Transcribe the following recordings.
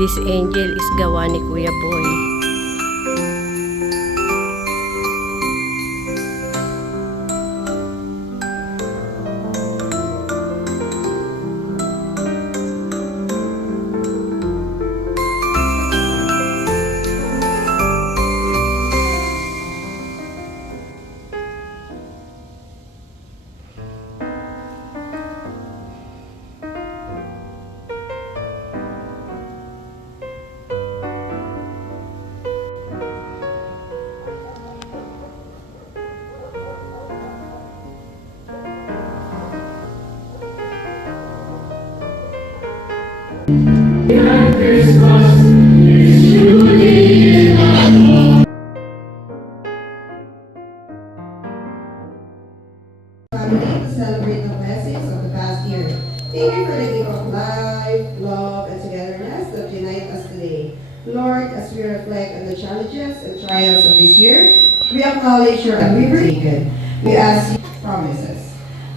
This angel is gawa ni Kuya Boy. Family to celebrate the blessings of the past year. Thank you for the gift of life, love, and togetherness that unite us today. Lord, as we reflect on the challenges and trials of this year, we acknowledge your unwavering. We ask you promises.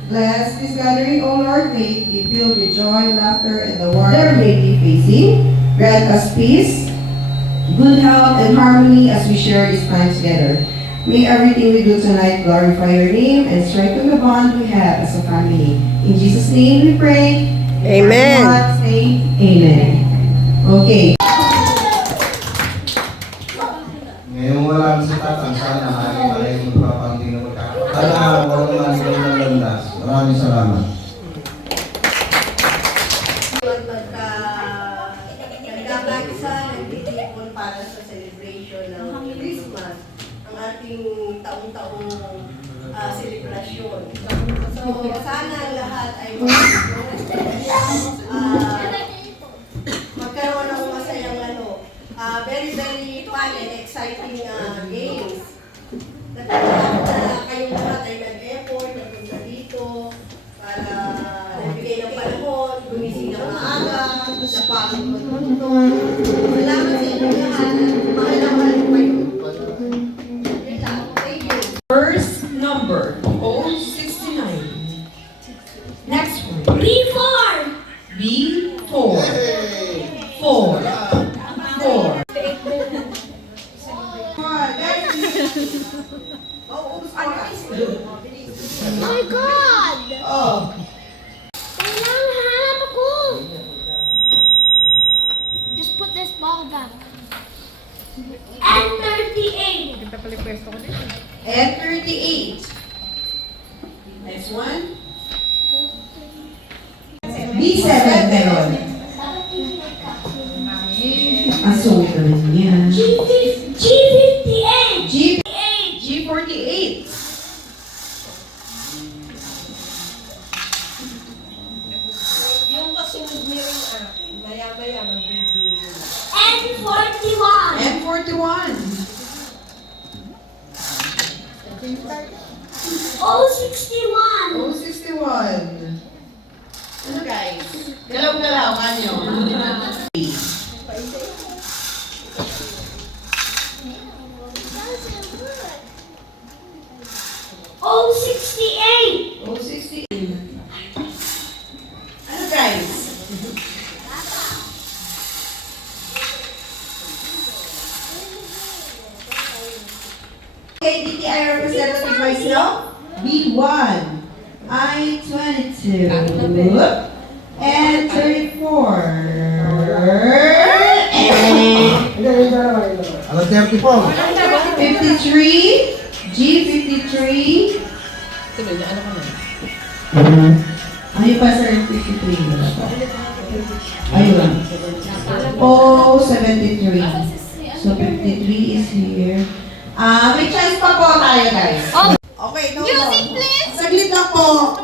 Bless this gathering, O Lord, may it be filled with joy, laughter, and the warmth that may be facing. Grant us peace, good health, and harmony as we share this time together. May everything we do tonight glorify your name and strengthen the bond we have as a family. In Jesus' name we pray. Amen. God say amen. Okay. Ngayong wala si Tatang, sana ay magpapangting na magkakaroon. Sana walang maligay ng landas. Maraming salamat. Nagkakaisa, nagtitipon para sa celebration ng Christmas, ang ating taong-taong selebrasyon. So, sana lahat ay magkaroon ng masayang very, very fun and exciting games. Nagkakaroon na kayong lahat ay nag-effort, nagpunta dito, para nagbigay ng panahon, gumising ng maaga, napagod magtutong. Salamat sa inyo lahat. Mahal ko kayo. Thank you. First number, 069. Next one. B4. B4. 4. 4. My God! Oh. Kailangan hanap ako! Just put this ball back. N38. And 38. Next one. B7 meron. Asong ka rin yan. G58. G48. Yung kasunod niyo rin, maya-maya mag-baby. N41. N41. O61. O61. Ano guys? Galaw-galaw kanyo. O68. O60. Ano guys? Okay, DTI representative vice now. B1. I-22. And 34. Alam 34. 53. G53. Ayun pa sir, 53. Wala pa. Ayun. O73. So 53 is here. May chance pa po tayo guys. Okay, no. Music, please. Saglit lang po.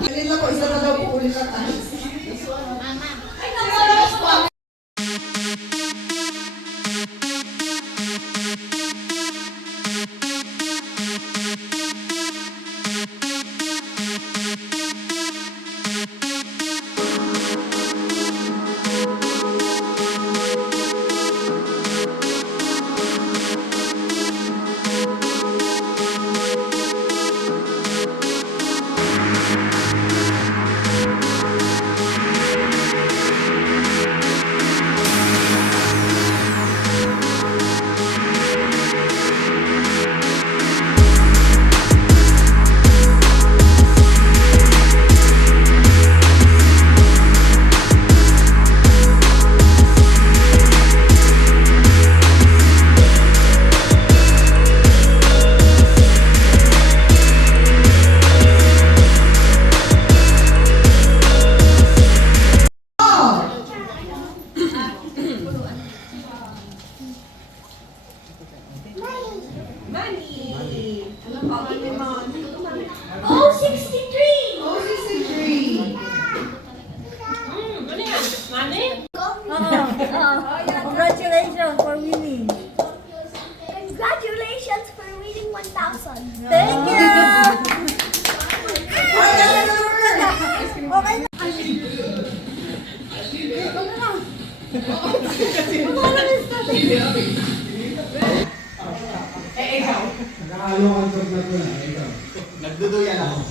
Saglit lang po, isa na daw po ulit na tayo. Thank you! Nagduduyan ako.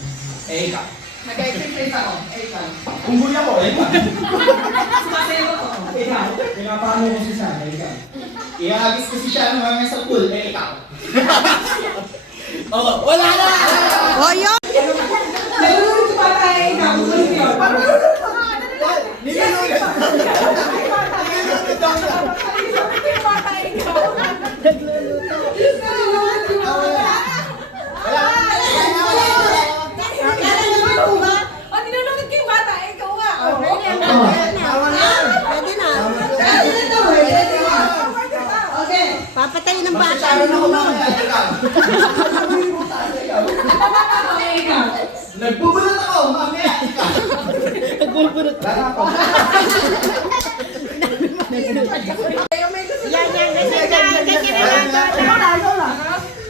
Ikaw. Nag-exercise ako. Ikaw. Unggoy ako, ikaw. Sumasayaw ako. Ikaw. Pinapano ko si Sana, ikaw. Iagis ko si Sana mamaya sa pool, ikaw. Oo, wala na! Oh, yun! Nalulunod ko pa tayo. Ikaw. Nalulunod yun. Nilulunod. Pwede na. Okay. Papatayin ng bata. Masasabi na ko mamaya, ikaw. Ikaw. Nagbubulot ako, mamaya, ikaw. Nagbulbulot. Wala ako. Yan, ganyan na lang.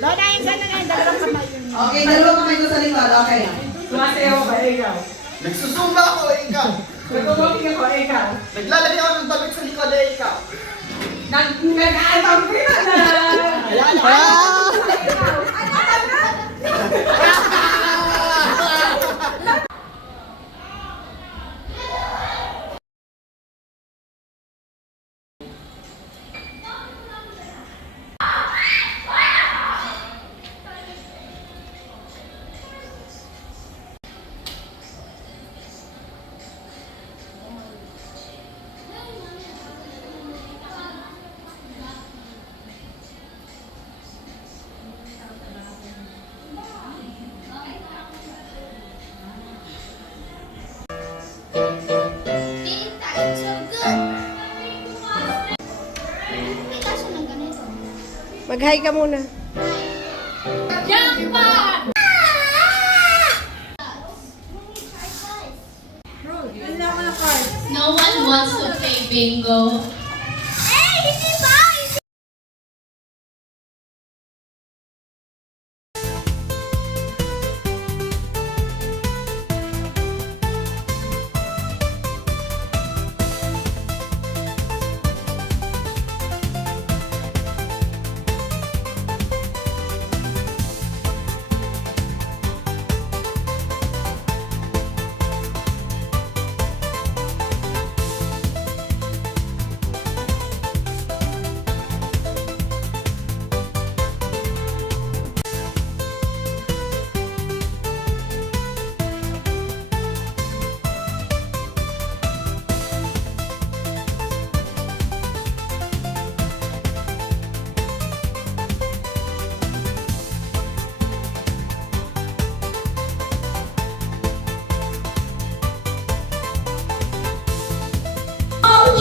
Lola, yung ganyan, dalawang kamay yun. Okay, dalawa kamay ko sa likod. Okay. Sumasayaw ako. Ikaw. Nagsusumba ako, ikaw. Nag-walking ako. Ikaw. Naglalagay ako ng damit sa likod, ikaw. Nag-aalbum ko na. Mag-hi ka muna. No one wants to play bingo. Hey, hindi ba?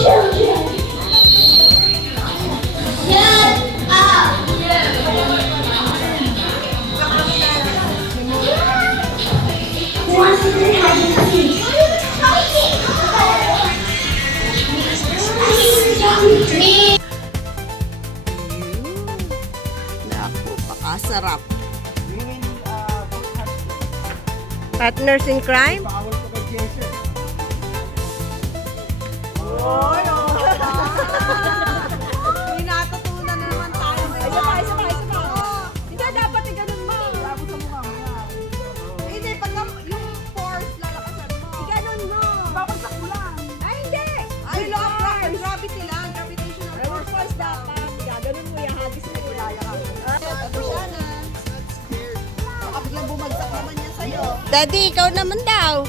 Children, get up! Who wants to play hide and seek? Me. Naku, pakasarap. Partners in crime? Pinatutunan na naman tayo. Isa pa. Hindi, dapat ganun mo. Labot sa mukha mo. Hindi, pag yung force, lalakasan mo. Ganun mo. Babagsak mo lang. Ay, hindi. Ay, gravity lang. Gravitational force dapat. Ganun mo, ihagis mo. Baka biglang bumagsak naman yan sa'yo. Daddy, ikaw naman daw.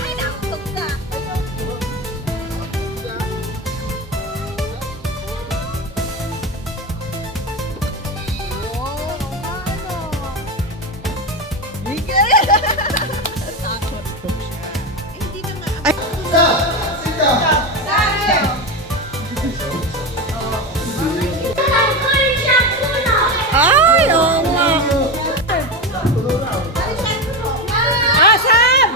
Ay, nakakot ka. Ay, oo nga. Asam!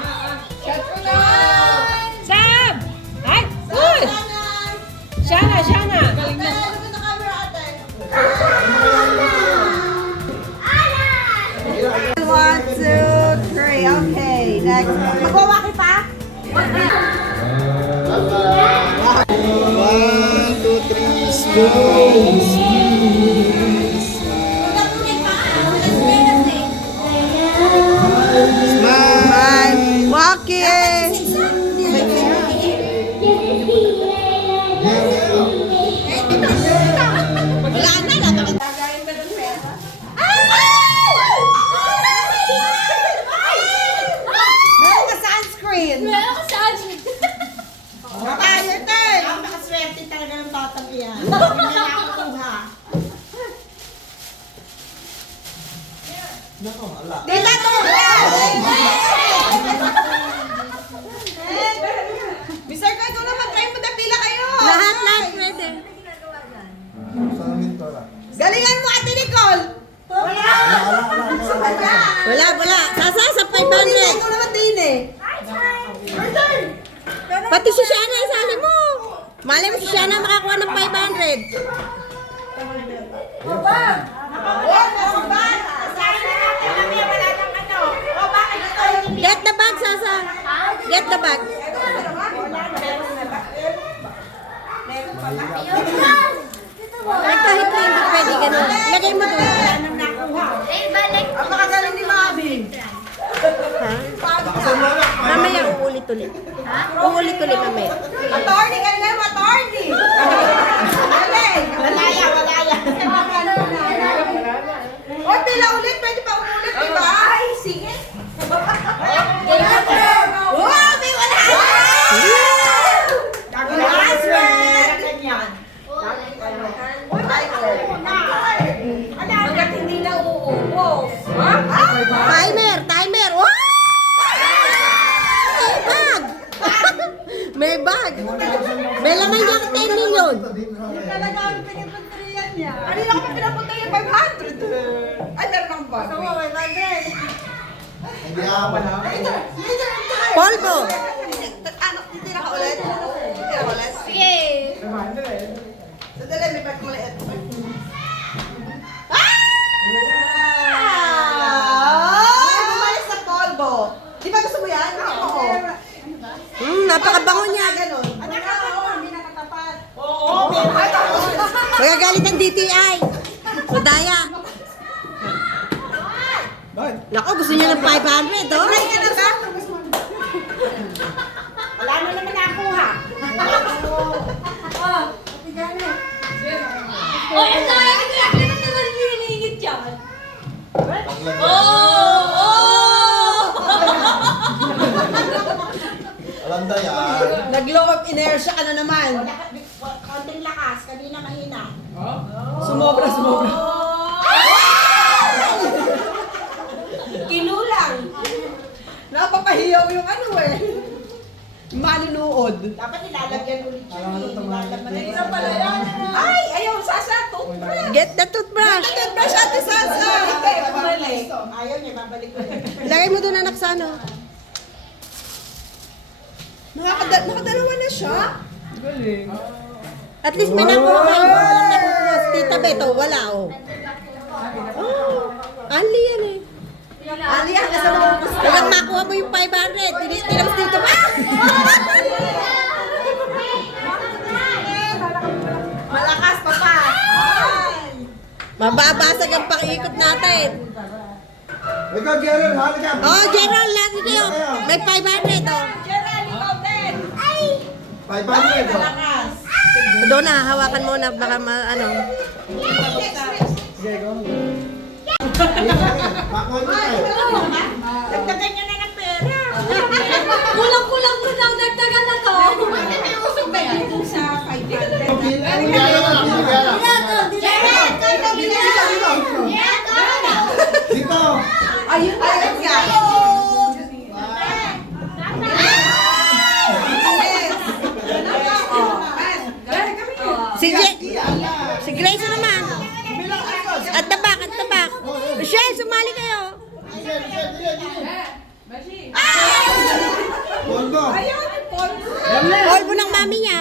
Smile. Walking. Meron ka sunscreen. Meron ka sa akin. Tayo, tay. Ang nakaswerte talaga ng batang iyan. Hindi na nakakuha. Di na to! Mr. Ko, ikaw naman, try mo na pila kayo. Lahat pwede. Galingan mo, Ate Nicole. Wala. Sasa sa Hindi 500. ikaw naman din eh. Pati si Shana, isali mo. Malay mo si Shana makakuha ng 500. Oh, meron ba? Kasali na natin kami, wala nang ano. Oh, bakit ito? Get the bag, Sasa. Get the bag. Ay, kahit na hindi pwede ganun. Lagay mo doon. Nang nakuha. Ang makagaling ni Mami. Mamaya uulit-ulit. Uulit-ulit mamaya. Attorney, galingan mo, attorney. Galing. Walaya. O, pila ulit. Pwede pa umulit, di ba? Ay, sige. Wow, may wala! Last word! Hanggat hindi na uubos. Timer. Wow! May bag. May laman niya 10 million. Talaga ang pinipagtriyan niya. Kanina ko pa pinapunta yung 500. Ay, meron kang bag. Oo, 500. Hindi ako. Polvo. Ano, titira ka ulit? Titira ka ulit? Sige. Sadali, may bag maliit. Ay, bumalik sa polvo. Di ba gusto mo yan? Oo. Napakabango niya. Ganon. Hindi nakatapat. Oo, Magagalit ang DTI. Madaya. Bakit? Nako, gusto niya ng 500, oh. Wala na naman nakuha. Oh, yung tayo. Hindi na naman hinihingit yan. Oh! Alanda yan. Nag-law of inertia ka na naman. Konting lakas, kanina mahina. Sumobra. Kinulang. Napapahiyaw yung ano eh. Manunood. Dapat nilalagyan ulit siya. Nilalagyan pala yan. Ay, ayaw, Sasa, toothbrush. Get the toothbrush. Toothbrush, Ate Sasa. Ayaw niya, babalik ko yan. Lagay mo doon anak sa ano. Nakadalawa na siya. At least may nakuha kayo. Nakuha. Tita Beto, wala, oh. Anli yan eh. Ali, ang kasama mo gusto. Hanggang makuha mo yung 500. Tinapos dito pa. Malakas pa pa. Mababasag ang pang-ikot natin. Ikaw, Gerald, halika. Oh, General, lagi kayo. May 500, oh. Gerald, ikaw din. 500, oh. Malakas. Doon na, hawakan mo na baka ano. Pakuha niyo tayo. Dagdagan niyo na ng pera. Kulang-kulang ko lang dagdagan na to. May usok ba yan? Sa 500. Gerald, kayo Dito. Ayun nga. Si Grace naman. At the back. Michelle, sumali kayo. Polvo. Polvo ng mami niya.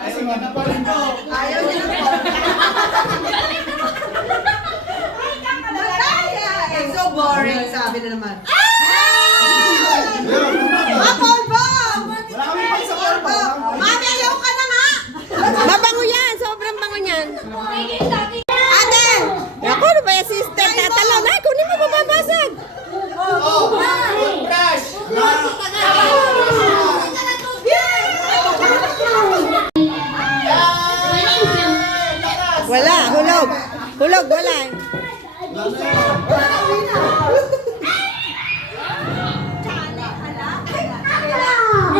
Ay, sige na pa rin to. Ayaw niya na po. It's so boring, sabi na naman. Polvo! Wala kami pang sa polvo. Mami, ayaw ka na nga! Mabango yan. Sobrang bango Hulog, wala.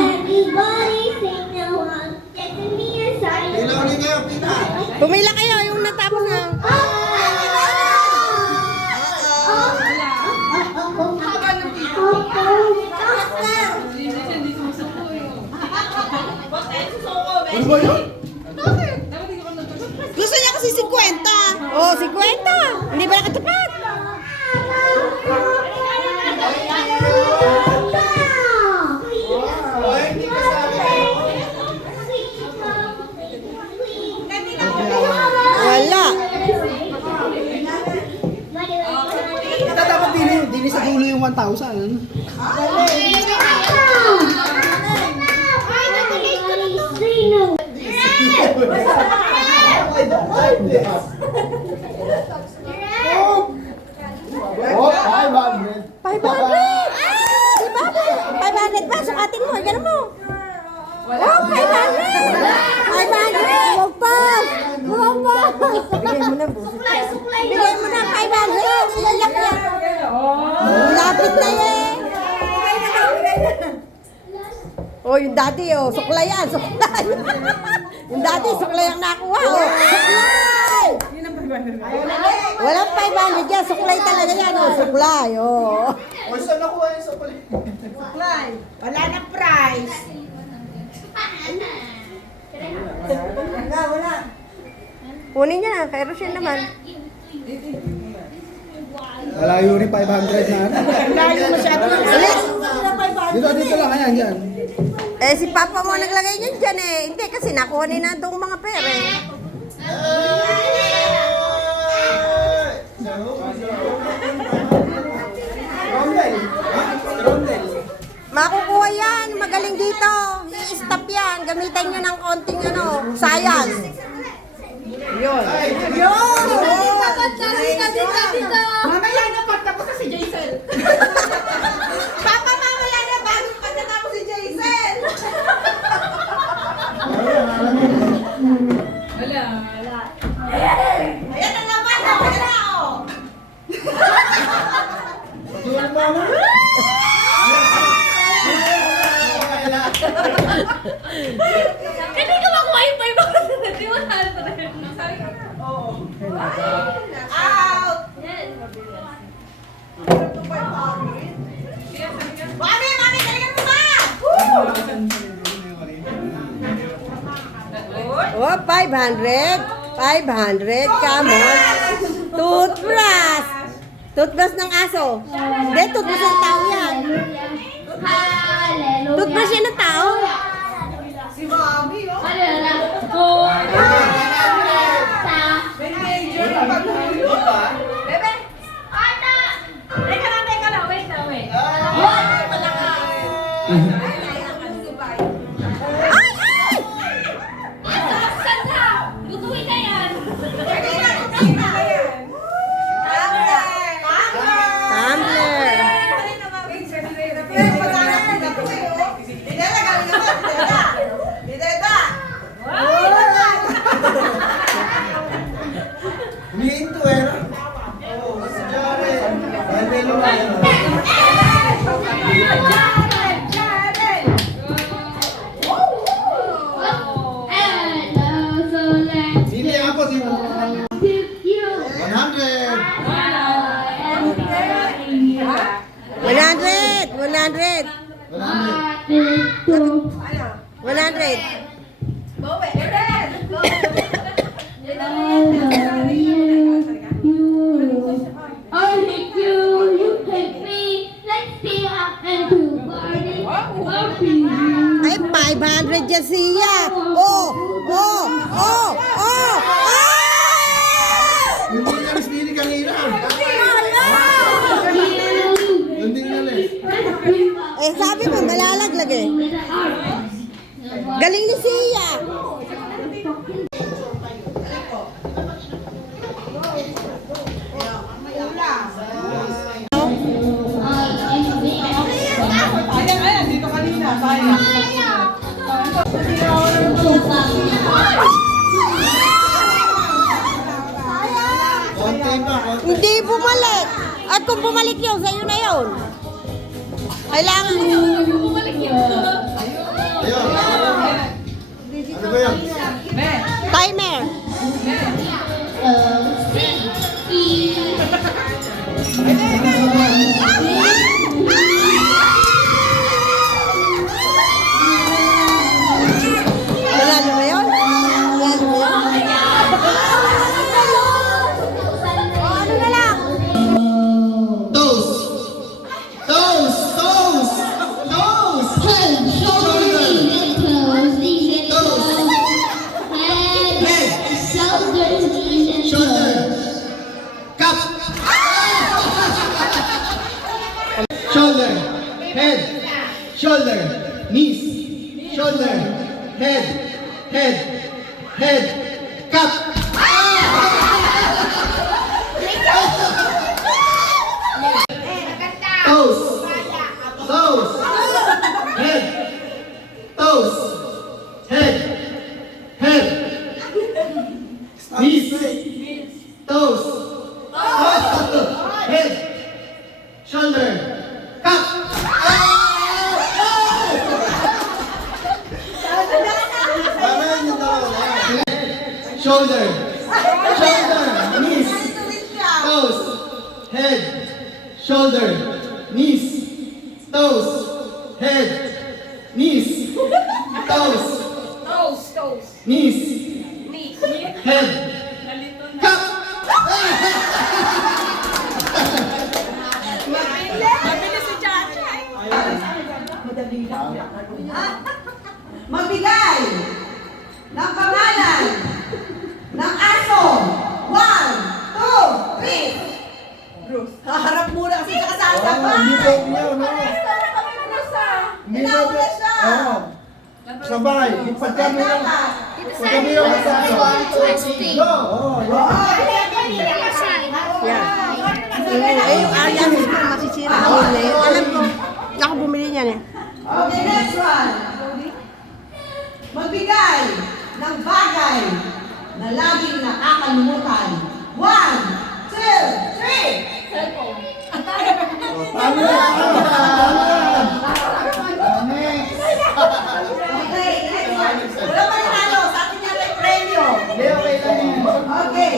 Everybody sing now on. Get to me inside. Ilaw ni kayo, pina. Pumila kayo, yung natapos na. Ano ba yun? Gusto niya kasi 50. Oh, 50. Hindi ba nakatapat? Oy, hindi ka sa akin. Wala. Ito dapat dili sa dulo yung 1,000. Oh, 500. 500! Diba? 500 pa, sukatin mo, gano'n mo. Oh, 500! 500! Huwag pa! Huwag pa! Bigay mo na, boss. Bigay mo na, 500! Ilalak na. Lapit na yan. Oh, yung dati, oh, suklay yan, suklay. Yung dati, suklay ang nakuha, oh. Suklay! Walang 500 yan, suklay talaga yan, oh, suklay, oh. O, saan nakuha yung sa pala? Wala na prize. Kunin niya na, kay Rochelle naman. Malayo rin 500 na. Layo masyado. Dito lang, ayan, dyan. Eh, si Papa mo naglagay niyan dyan eh. Hindi, kasi nakuha ni na itong mga pere. Rondel. Rondel. Makukuha yan, magaling dito. I-stop yan, gamitan nyo ng konting ano, science. Yun. Yun! Mamaya na pagtapos na si Jason. Papa, mamaya na bago pagkatapos si Jason. Ayan na naman. Ayan na, oh. Hindi ka makuha yung 500. Di mo sana talaga. Out. Mami, mami, galingan mo ba? Oh, 500. 500, come on. Toothbrush. Toothbrush ng aso. Hindi, toothbrush ng tao yan. Hallelujah. Toothbrush yan ng tao. Si mami, oh. May major na paghulo. Bebe. Teka lang, wait lang. Ay, malakas. Ay, nakakasubay. Saan na? Lutuin na yan. Kanina na yan. Tumbler. Humihinto eh, no? Oo, si Jared. Dahil may lumayan, no? Sili ako, sili. 100. 100. 100. 100. I hate you, you hate me. Let's stay up and do party. Ay, 500 dyan siya. Oh, oh, oh, oh, oh! Hindi ka sili kanina. Hindi nga les. Eh, sabi mo, malalaglag eh. Galing ni Sia. Ayan, dito kanina. Sayang. bumalik. At kung bumalik yun, sa'yo na yun. Kailangan. Ayun. Ano ba yun? Timer. Nanalo ba yun? Nanalo ba yun? Ano na lang? Toes! Toes! Toes! Toes! Head, shoulders, knees, and toes. Knees and toes. Head, shoulders, knees and Shoulder! toes. Cup! Shoulder! Head! Shoulder! Knees! Shoulder! Head! Head! Head! Cup! Toes! Toes! Head! Toes! Head! Head! Knees! Toes! Head! Shoulder! Cup! Shoulder! Shoulder! Knees! Toes! Head! Shoulder! Knees! Toes! Head! Knees! Toes! Knees! Head! Cup! Magbigay ng pangalan ng aso. 1, 2, 3. Haharap muna kasi nakasasama. Inauna siya. Sabay, ipat kami lang. Ipat kami lang sa Go! Eh, yung alias ko masisira ang huli. Alam ko, ako bumili niyan eh. Okay, next one. Magbigay ng bagay na laging nakakalimutan. 1, 2, 3. Okay, next one. Wala pa nanalo. Sa atin yan may premyo. Okay.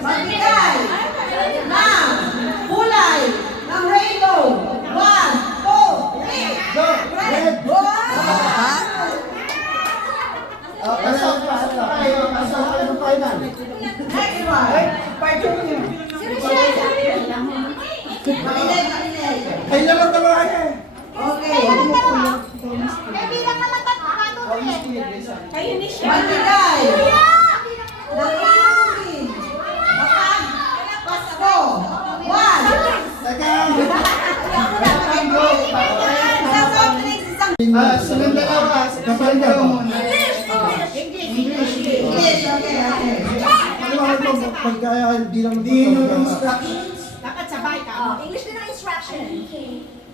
Magbigay ng kulay ng rainbow. 1, 2, 3. Go! Red! Next one. Makinig, makinig. Kailangan talaga eh. Okay. Magbigay ng inumin kapag Pasko. 1. Sa soft drinks, isang Sunod na oras. Kapal ka muna. English. Okay, okay. Ano ba ito? Pagkaya hindi lang instructions. Dapat sabay ka. English din ang instruction.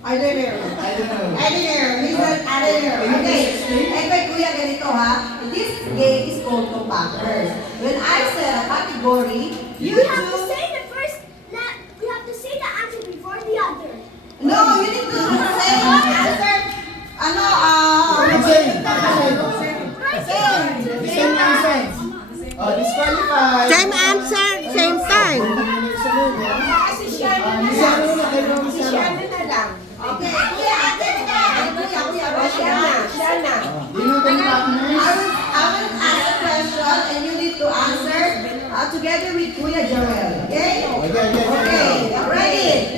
I don't know. Listen, I don't know. Okay. Eh, kay Kuya, ganito ha. This game is called Compackers. When I set a category, you We have to two... say the first, we have to say the answer before the other. No, you need to say answer. Ano, Same nonsense. Oh, disqualified. Same answer, same time. Kasi siya na lang. Okay, Kuya, ate na. Siya na. Dinutan partners. I will ask a question and you need to answer together with Kuya Joel. Okay? Okay, ready?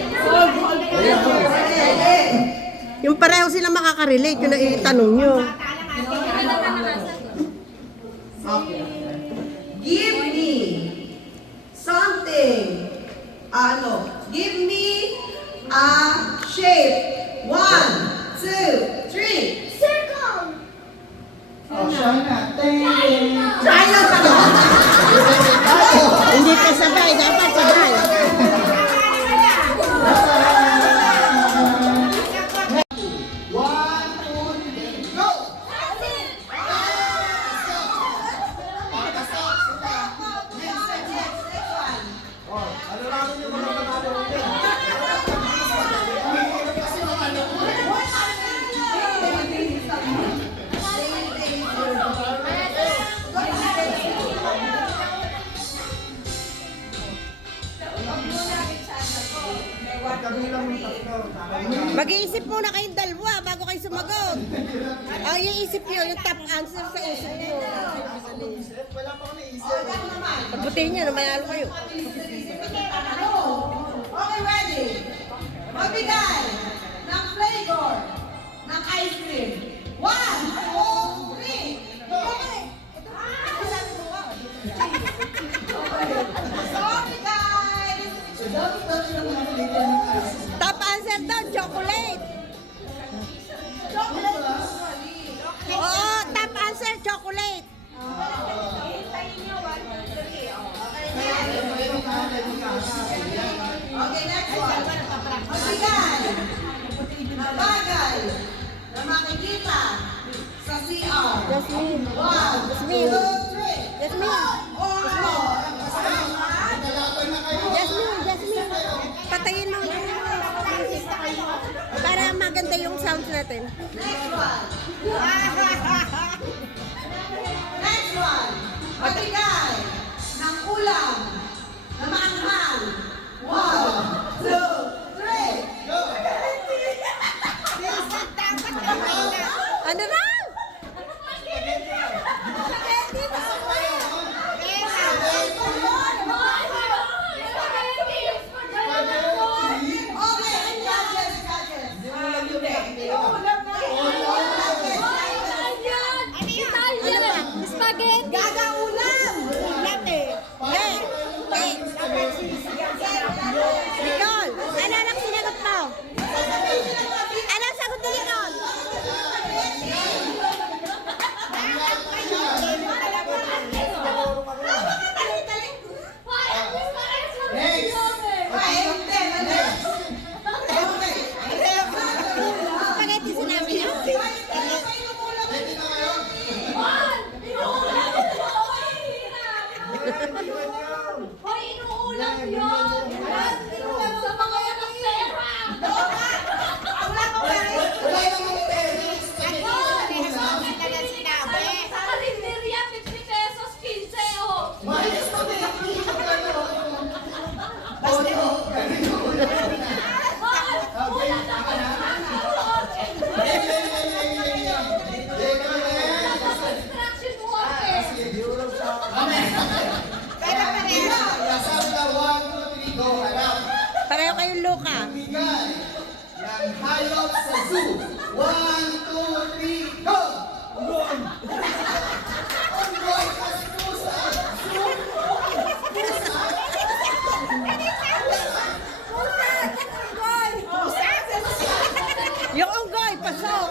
Okay. Yung pareho sila makaka-relate, yun ang itanong nyo. Give me something. Give me a shape. 1, 2, 3. Circle! Oh, Shana. Triangle pa doon. Hindi ka sabay, dapat sabay. Mag-iisip muna kayong dalawa bago kayo sumagot. Oh, yung isip nyo, yung top answer sa isip nyo. Wala pa ako naisip. Pagbutihin nyo, namayalo kayo. Okay, ready? Magbigay ng flavor ng ice cream. 1, 2, 3. Okay. Sorry, guys. Top answer daw, chocolate. Oo, top answer, chocolate. Okay, next one. Magbigay na bagay na makikita sa CR. Jasmine. 1, 2, 3. Jasmine. Jasmine. Patayin mo yung para maganda yung sounds natin. Next one. Next one. Magbigay ng ulam na maanghang. 1, 2, 3. Ano raw? Okay, judges. Ano ba? Spaghetti. Gaga ulam. Ulam eh. Nicole, ano ang sinagot mo? Ano ang sagot ni Nicole? Spaghetti sinabi niya? Hoy, inuulam yun! Inuulam sa mga walang pera! Sa karinderya, 50 pesos, 15 oh! Mahal! Ulam na ako! Construction worker! Sabi na 1, 2, 3, go, harap. Pareho kayong Luka. Bigay ng hayop sa zoo. 1, 2, 3, go! Unggoy! Unggoy, kaspusa! Yung unggoy, pasok.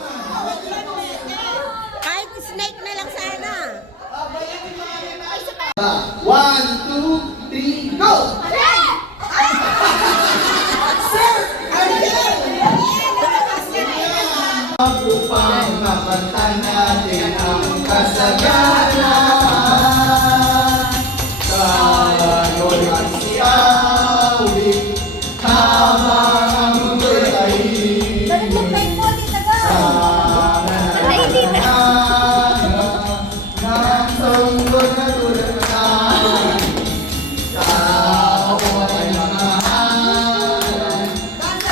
Kahit snake na lang sana. 1, 2, 3, go! Upang mapantay natin ang kasagaran. Tayo'y magsiawit habang ang mundo'y tahimik. Nang sunggol na tulad na tao ay mamahalan.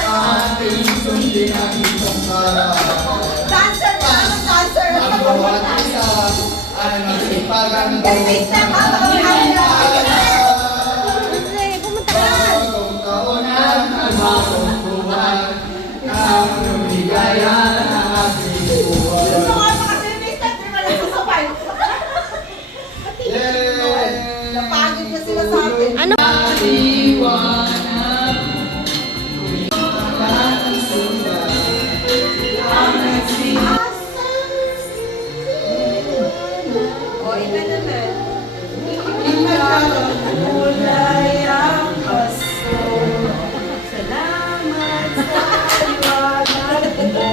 Ating sundin ang itong karaan. Dancer na! Dancer! Ang bawat isa ay magsipagang Wait na ka! Hindi, pumunta ka. bagong kaunan at bagong buwan. Ang lumigaya ng ating buwan. Yay! Napagod na sila sa atin. Ano? Iwanag ang sunda. Ang O, iba naman. Kulay ang Pasko. Salamat sa liwanag mo.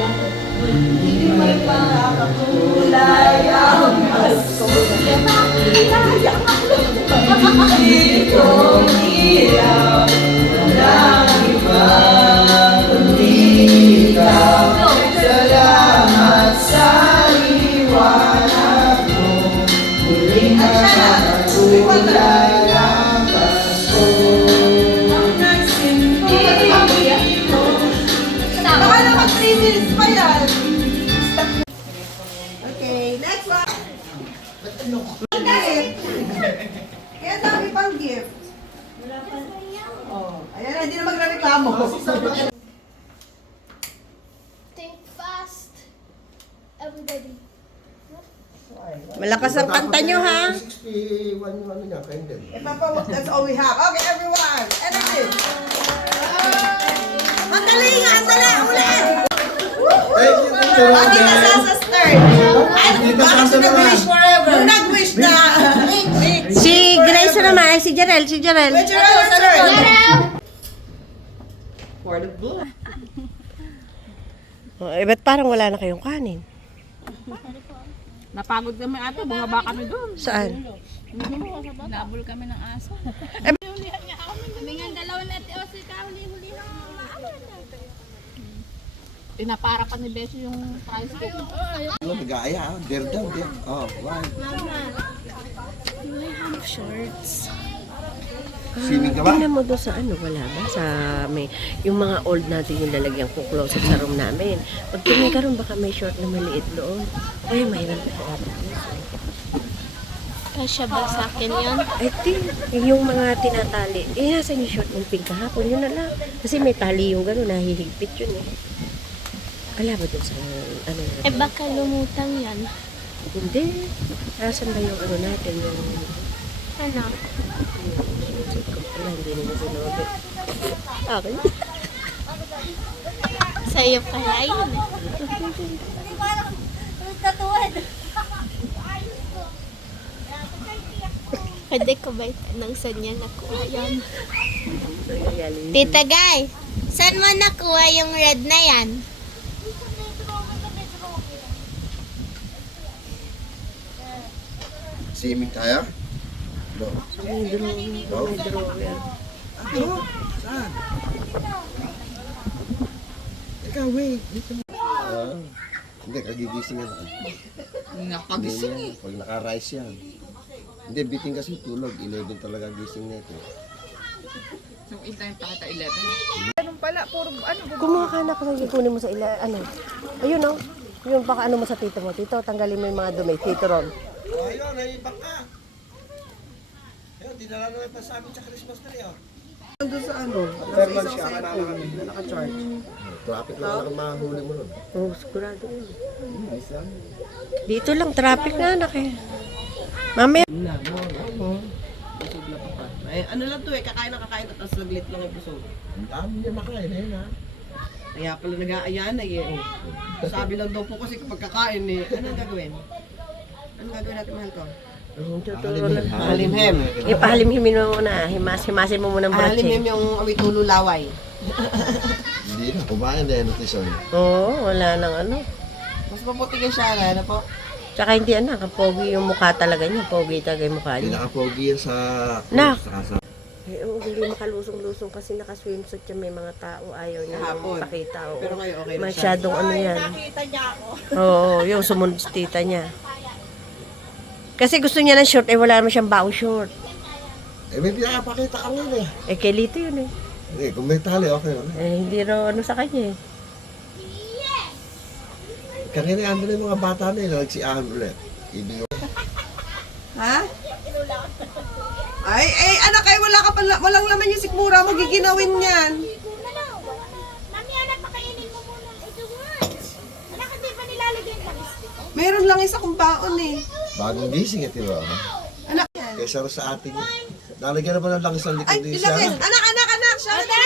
Hindi may pagkakulay ang Pasko. Itong ilaw ng iba kundi ikaw. Salamat sa liwanag mo. Muling nagkakulay ang Pasko. Ang nagsimpi mo Kaya dami pang gift. Oh, ayan na, hindi na magre-reklamo. Think fast. Everybody. Malakas ang kanta nyo, ha? 61 yung ano niya, candle. That's all we have. Okay, everyone. Energy. Andali, ulit! Thank you, Teacher Ate Rodel. Sasa start. Dito sa Bakit nag-wish forever? Nung nag-wish na. Si Grace naman, ay si Jarel. Which your turn? For the blue. Oh, eh, ba't parang wala na kayong kanin? Napagod kami ate, bumaba kami doon. Saan? Nabol kami ng aso. Kami nga dalawa natin o si huli-huli ng mga awan. Pinapara pa ni Beshi yung prize ko. Ano, nag-aaya, there down, there. Oh, wow. Swimming ka ba? Tingnan mo doon sa ano, wala ba? Sa may, yung mga old natin yung lalagyan ko closet sa room namin. Pag tumikaroon baka may short na maliit doon. Ay, mayroon pa sa Kasya ba sa akin yun? I think, yung mga tinatali. Eh, nasa yung short ng pink kahapon, yun na lang. Kasi may tali yung gano'n, nahihigpit yun eh. Wala ba doon sa, ano na? Eh baka lumutang yan. Hindi. Asan ba yung ano natin, yung... Ano? Wala, hindi naman sinabi. Okay. Sa'yo pala yun eh. Pwede ko ba itanong saan niya nakuha yan? Tita Guy, saan mo nakuha yung red na yan? Swimming tayo? No. May drawer. Ano? Saan? Teka, wait. Dito mo. Hindi, kagigising yan. Nakagising eh. Pag naka-rise yan. Hindi, biting kasi tulog. 11 talaga gising na ito. Yung time pa kita 11. Ganun pala, puro ano. Kumuha ka na kasi kunin mo sa ano. Ayun oh. Yung baka ano mo sa tito mo. Tito, tanggalin mo yung mga dumi. Tito Ron. Ayun, ay baka. Ayun, dinala na pa sa amin sa Christmas tree, oh. Nandun sa ano? Nasa isang cellphone na naka-charge. Traffic lang ako mahuli mo nun. Oh, sigurado yun. Dito lang, traffic na anak eh. Mamaya. Busog na pa pa. Eh, ano lang to eh, kakain na kakain at saglit lang ay busog. Ang dami niya makain, ayun ha. Kaya pala nag-aayaan ay eh. Sabi lang daw po kasi kapag kakain eh, anong gagawin? Anong gagawin natin, mahal ko? Tuturo na. Halimhem. Ipahalimhimin mo muna. Himasin mo muna ang Halimhem brache. yung awitulo laway. Hindi na, kumain na yun, Tison. Oo, wala nang ano. Mas mabuti kay Shara, ano po? Tsaka hindi anak, ang pogi yung mukha talaga niya. Pogi talaga yung mukha niya. Pinaka-pogi yan sa... Nak! Sa kasa. Eh, hindi makalusong-lusong kasi naka-swimsuit siya. May mga tao ayaw niya Kahapon. pakita. Oo. Pero ngayon okay na siya. Masyadong ano yan. Nakita niya ako. Oo, yung sumunod sa tita niya. Kasi gusto niya ng short, eh wala naman siyang baong short. Eh, may pinakapakita ka ngayon eh. Eh, kay Lito yun eh. Eh, kung may tali, okay lang. Eh, hindi raw ano sa kanya eh. Kanina ando na yung mga bata na yun, nagsiahan ulit. Ibig Ha? Ay, anak, ay wala ka pala, walang laman yung sikmura mo, giginawin yan. Mami, anak, pakainin mo muna. Ito words. Anak, hindi pa nilalagyan lang. Meron lang isa kong baon eh. bagong gising ito ba? Anak yan. Kaysa rin sa atin yun. Nalagyan na ba ng langis ng Ay, likod din ilagay. siya? Anak, siya na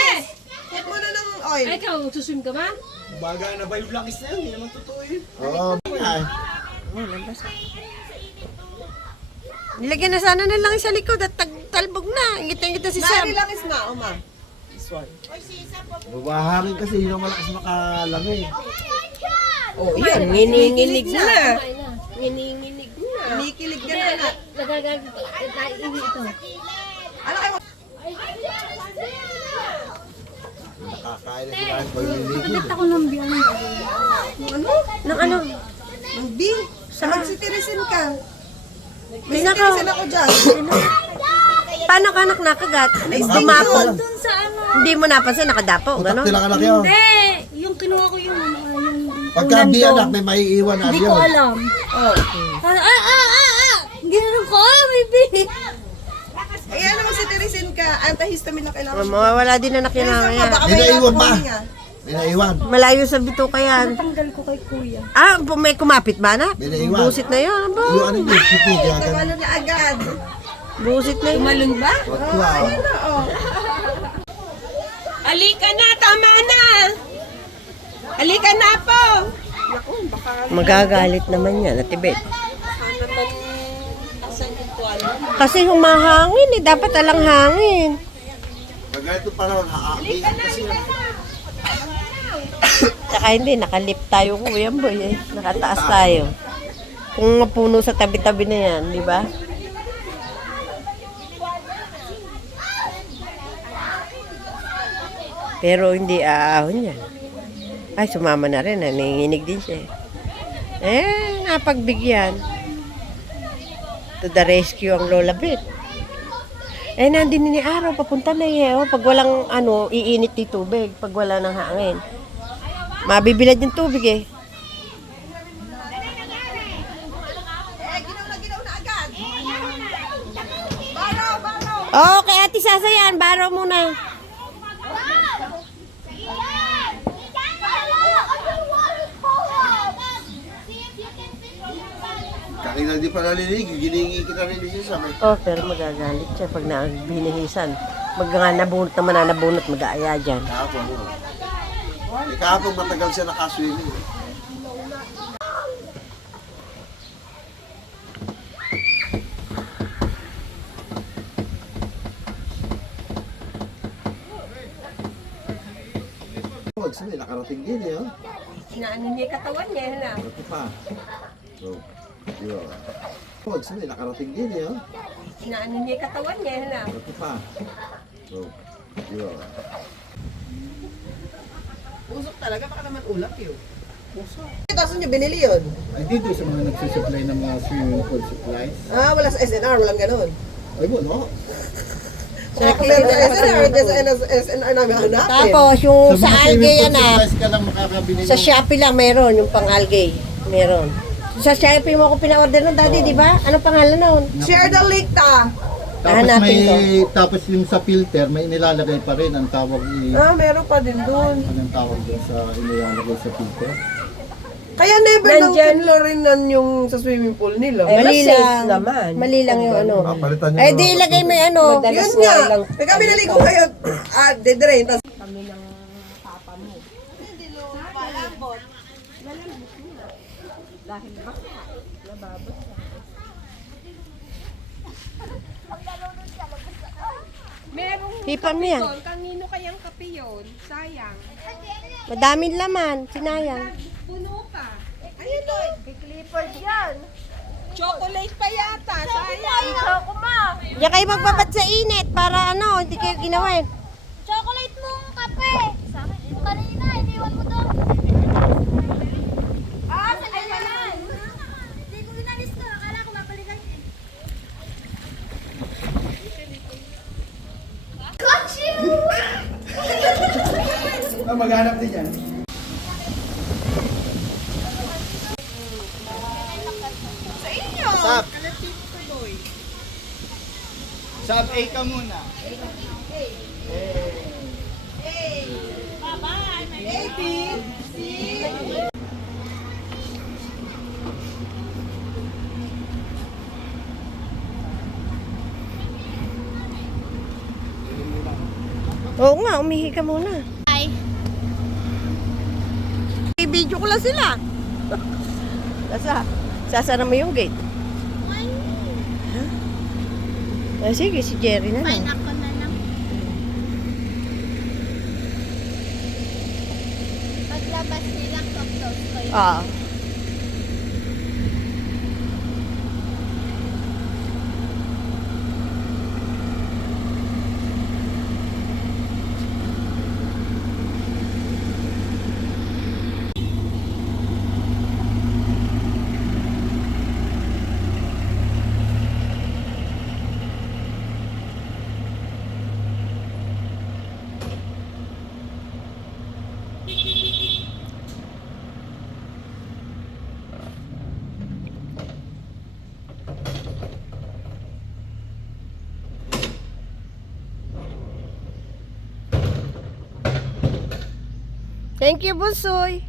Hit mo na ng oil. ikaw, suswim ka ba? Baga na ba yung langis na yun? Hindi naman totoo yun. Oo, ay. Oo, nabasa. Nilagyan na sana na lang sa likod at talbog na. Ingit-ingit na si Sam. Nari lang is na, Oma. This one. Bubahangin kasi yun ang malakas makalamig. Oh, yun. Ngininginig na. Ngininginig na. Kinikilig ka na, anak. Anak, ay Nakakain na sila pag nililigid. Nang ano? Ang B. Magsitirisin ka. May Nakaw. sitirisin ako dyan. Paano ka anak nakagat? Dumapon. Hindi mo napansin, nakadapo. Utak Gano'n? nila anak yun. Yung kinuha ko yung Pagka di anak, may maiiwan na Hindi ko yun. alam. Oh. Hindi Eh, ano mo si Teresin ka? Antihistamine na kailangan. Mawawala din na kailangan yan. Baka May naiwan ba? huminga. May naiwan. Malayo sa bituka yan. Tanggal ko kay kuya. Ah, may kumapit ba na? May naiwan. Busit na yun. Aba. Yung ano yung pipi, kaya ka Ano niya agad? Busit na yun. Tumalun ba? wow. Alika na, tama na! Alika na po! Magagalit naman yan, Atibet. Kasi humahangin eh, dapat alang hangin. Pag ganito pa naman, haaki. Kasi Tsaka hindi, nakalip tayo kuya boy eh. Nakataas tayo. Kung mapuno sa tabi-tabi na yan, di ba? Pero hindi aahon yan. Ay, sumama na rin. Nanginginig din siya. Napagbigyan. To the rescue ang Lola Bet. Nandun ni araw, papunta na eh. Pag walang iinit yung tubig. Pag wala ng hangin. Mabibilad yung tubig eh. Okay, Ate Sasa yan. Baro muna. kakilang di pa nalilig, giningi kita rin siya sa akin. Pero magagalit siya pag binihisan. Nabunot naman na nabunot, mag-aaya dyan. Kahapon. Kahapon matagal siya nakaswimming. Huwag sabi, nakarating din eh. Inaano niya yung katawan niya, na. Ito pa. So, yun. Huwag sabi, nakarating din eh. Inaano niya yung katawan niya, na. Ito pa. So, yun. Usok talaga, baka naman ulap yun. Usok. Tapos niyo binili yun? Ay, dito sa mga nagsusupply ng mga swimming pool supplies. Wala sa SNR, walang ganun. Ay, wala. Clear na SNR, SNR namin hanapin. Tapos yung sa mga algae swimming pool anak, supplies ka lang makakabili sa ng- Shopee lang meron yung pang algae. Meron. Sa Shopee mo ako pina-order nun, daddy, di ba? Anong pangalan nun? Share the link ta. Tapos Hanapin tapos yung sa filter, may nilalagay pa rin ang tawag ni... Meron pa din doon. Anong tawag doon sa nilalagay sa filter? Kaya never nang Nandyan. kinlorinan yung sa swimming pool nila. Mali lang. Mali lang yung ano. Papalitan niyo Eh na di lang. ilagay mo yung ano. Yun nga. Teka, binaligo kayo. Dedrain. Tas Hipan mo yan. Kanino kayang kape yun? Sayang. Madaming laman. Sinayang. Puno pa. Ayun o. Clifford yan. Chocolate pa yata. Sayang. Diyan kayo magbabad sa init para ano, hindi kayo ginawa. Chocolate mo kape. Kanina, iniwan mo doon. Sa kailan? Hindi ko inalis to. Akala ko mapalitan yun. Got you! Maghanap din yan. Sab. Sab, A ka muna. Oo nga, umihi ka muna. Hi. I-video ko lang sila. Sasara mo yung gate. Sige, si Jerry na Fine lang. ako na lang. Paglabas nila, pag-close ko yun. Thank you, Bunsoy.